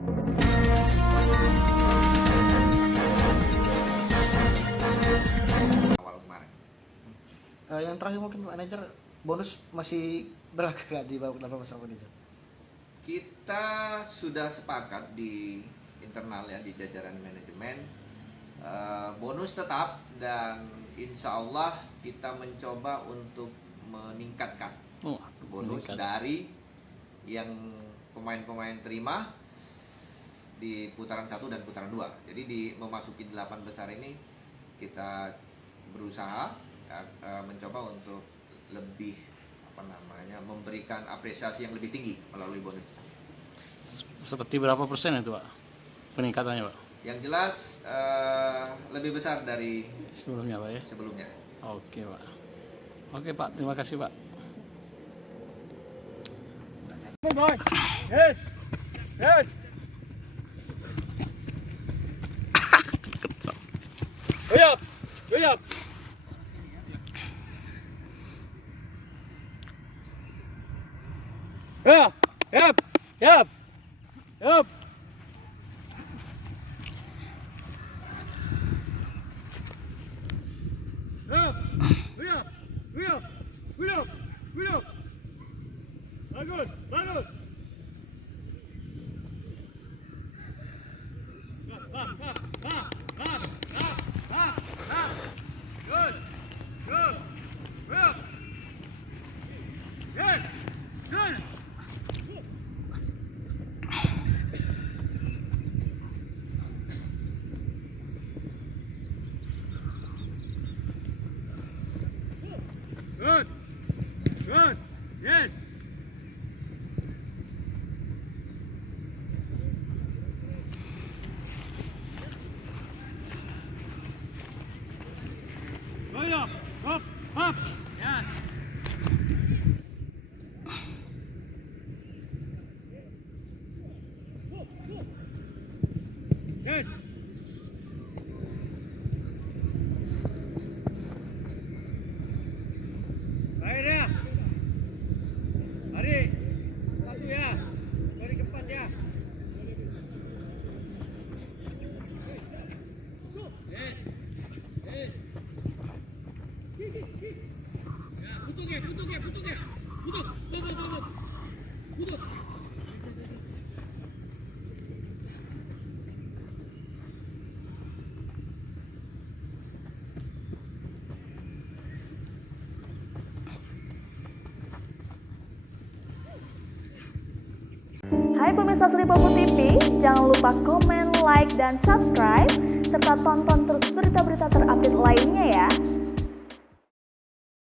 Awal kemarin. Yang terakhir mungkin Pak Manajer, bonus masih berlaku nggak di babak 18 manajer? Kita sudah sepakat di internal ya, di jajaran manajemen, bonus tetap, dan insya Allah kita mencoba untuk meningkatkan bonus dari yang pemain-pemain terima di putaran 1 dan putaran 2. Jadi di memasuki 8 besar ini kita berusaha mencoba untuk lebih memberikan apresiasi yang lebih tinggi melalui bonus. Seperti berapa persen itu Pak peningkatannya Pak? Yang jelas lebih besar dari Sebelumnya Pak ya? Sebelumnya. Oke Pak. Oke Pak, terima kasih Pak. Yes. Yes. Hurry up. Hurry up. Yeah. Yep. Yep. Yep. Yep. Hurry up. Hurry up. Hurry up. Hurry up. Bagus. Bagus. Good. Good. Well. Good. Good. Good. Good. Yes. Go up. Up. Up. Yeah. Good. Baik ya. Mari. Satu ya. Dari keempat ya. Putuk. Hai pemirsa Sri Popo TV, jangan lupa komen, like, dan subscribe, serta tonton terus berita-berita terupdate lainnya ya.